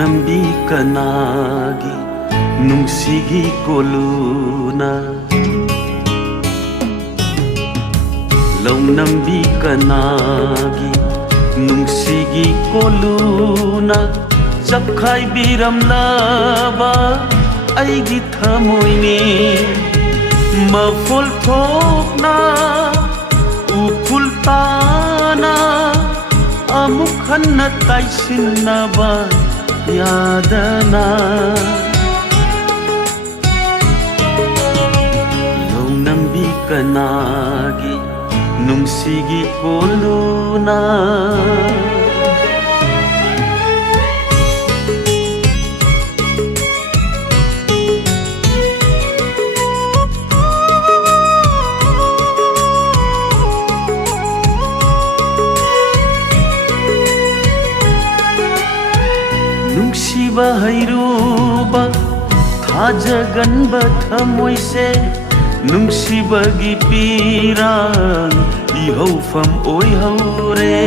ꯂꯧꯅꯝꯕꯤ ꯀꯅꯥꯒꯤ ꯅꯨꯡꯁꯤꯒꯤ ꯀꯣꯂꯨꯅ ꯂꯧꯅꯝꯕꯤ ꯀꯅꯥꯒꯤ ꯅꯨꯡꯁꯤꯒꯤ ꯀꯣꯂꯨꯅ ꯆꯞꯈꯥꯏꯕꯤꯔꯝꯂꯕ ꯑꯩꯒꯤ ꯊꯃꯣꯏꯅꯤ ꯃꯐꯣꯜ ꯊꯣꯛꯅ ꯎꯐꯨꯜ ꯇꯥꯅ ꯑꯃꯨꯛ ꯍꯟꯅ ꯇꯥꯏꯁꯤꯟꯅꯕ ꯌꯥꯗꯅ ꯂꯧꯅꯝꯕꯤ ꯀꯅꯥꯒꯤ ꯅꯨꯡꯁꯤꯒꯤ ꯀꯣꯂꯨꯅ ꯅꯨꯡꯁꯤꯕ ꯍꯩꯔꯨꯕ ꯊꯥꯖꯒꯟꯕ ꯊꯃꯣꯏꯁꯦ ꯅꯨꯡꯁꯤꯕꯒꯤ ꯄꯤꯔꯥꯡ ꯏꯍꯧꯐꯝ ꯑꯣꯏꯍꯧꯔꯦ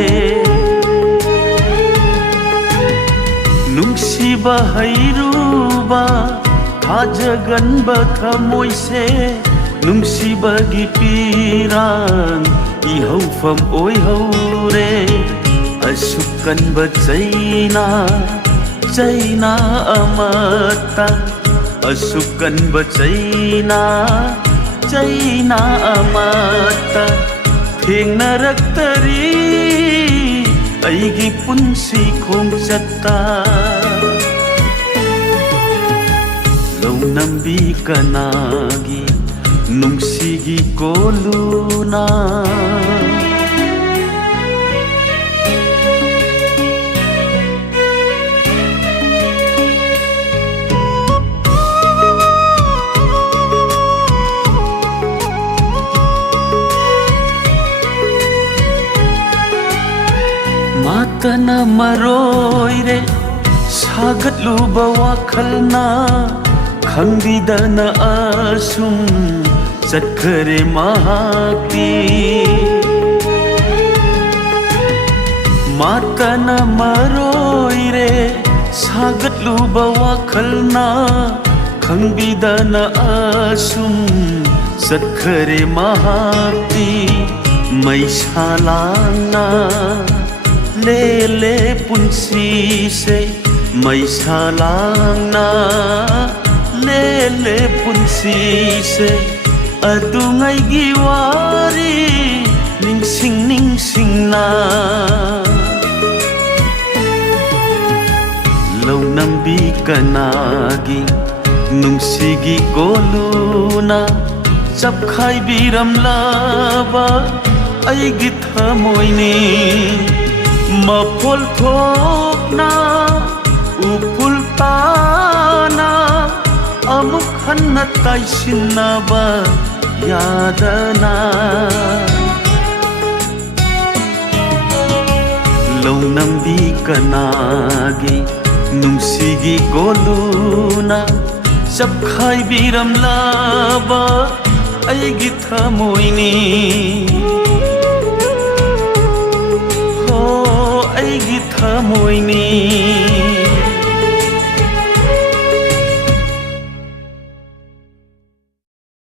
ꯅꯨꯡꯁꯤꯕ ꯍꯩꯔꯨꯕ ꯊꯥꯖꯒꯟꯕ ꯊꯃꯣꯏꯁꯦ ꯅꯨꯡꯁꯤꯕꯒꯤ ꯄꯤꯔꯥꯡ ꯏꯍꯧꯐꯝ ꯑꯣꯏꯍꯧꯔꯦ ꯑꯁꯨꯛ ꯀꯟꯕ ꯆꯩꯅꯥ ꯑꯃꯠꯇ ꯑꯁꯨꯛ ꯀꯟꯕ ꯆꯩꯅꯥ ꯑꯃꯠꯇ ꯊꯦꯡꯅꯔꯛꯇꯔꯤ ꯑꯩꯒꯤ ꯄꯨꯟꯁꯤ ꯈꯣꯡꯆꯠꯇ ꯂꯧꯅꯝꯕꯤ ꯀꯅꯥꯒꯤ ꯅꯨꯡꯁꯤꯒꯤ ꯀꯣꯂꯨꯅ ꯃꯥꯇꯅ ꯃꯔꯣꯏꯔꯦ ꯁꯥꯒꯠꯂꯨꯕ ꯋꯥꯈꯜꯅ ꯈꯪꯕꯤꯗꯅ ꯑꯁꯨꯝ ꯆꯠꯈꯔꯦ ꯃꯍꯥꯛꯇꯤ ꯃꯥꯇꯅ ꯃꯔꯣꯏꯔꯦ ꯁꯥꯒꯠꯂꯨꯕ ꯋꯥꯈꯜꯅ ꯈꯪꯕꯤꯗꯅ ꯑꯁꯨꯝ ꯆꯠꯈꯔꯦ ꯃꯍꯥꯛꯇꯤ ꯃꯩꯁꯥ ꯂꯥꯡꯅ ꯂꯦꯂꯦ ꯄꯨꯟꯁꯤꯁꯦ ꯃꯩꯁꯥ ꯂꯥꯡꯅ ꯂꯦꯂꯦ ꯄꯨꯟꯁꯤꯁꯦ ꯑꯗꯨꯉꯩꯒꯤ ꯋꯥꯔꯤ ꯅꯤꯡꯁꯤꯡꯅ ꯂꯧꯅꯝꯕꯤ ꯀꯅꯥꯒꯤ ꯅꯨꯡꯁꯤꯒꯤ ꯀꯣꯂꯨꯅ ꯆꯞꯈꯥꯏꯕꯤꯔꯝꯂꯕ ꯑꯩꯒꯤ ꯊꯃꯣꯏꯅꯤ ꯃꯐꯣꯜ ꯊꯣꯛꯅ ꯎꯐꯨꯜ ꯇꯥꯅ ꯑꯃꯨꯛ ꯍꯟꯅ ꯇꯥꯏꯁꯤꯟꯅꯕ ꯌꯥꯗꯅ ꯂꯧꯅꯝꯕꯤ ꯀꯅꯥꯒꯤ ꯅꯨꯡꯁꯤꯒꯤ ꯀꯣꯂꯨꯅ ꯆꯞꯈꯥꯏꯕꯤꯔꯝꯂꯕ ꯑꯩꯒꯤ ꯊꯃꯣꯏꯅꯤ ꯑꯩꯒꯤ ꯊꯃꯣꯏꯅꯤ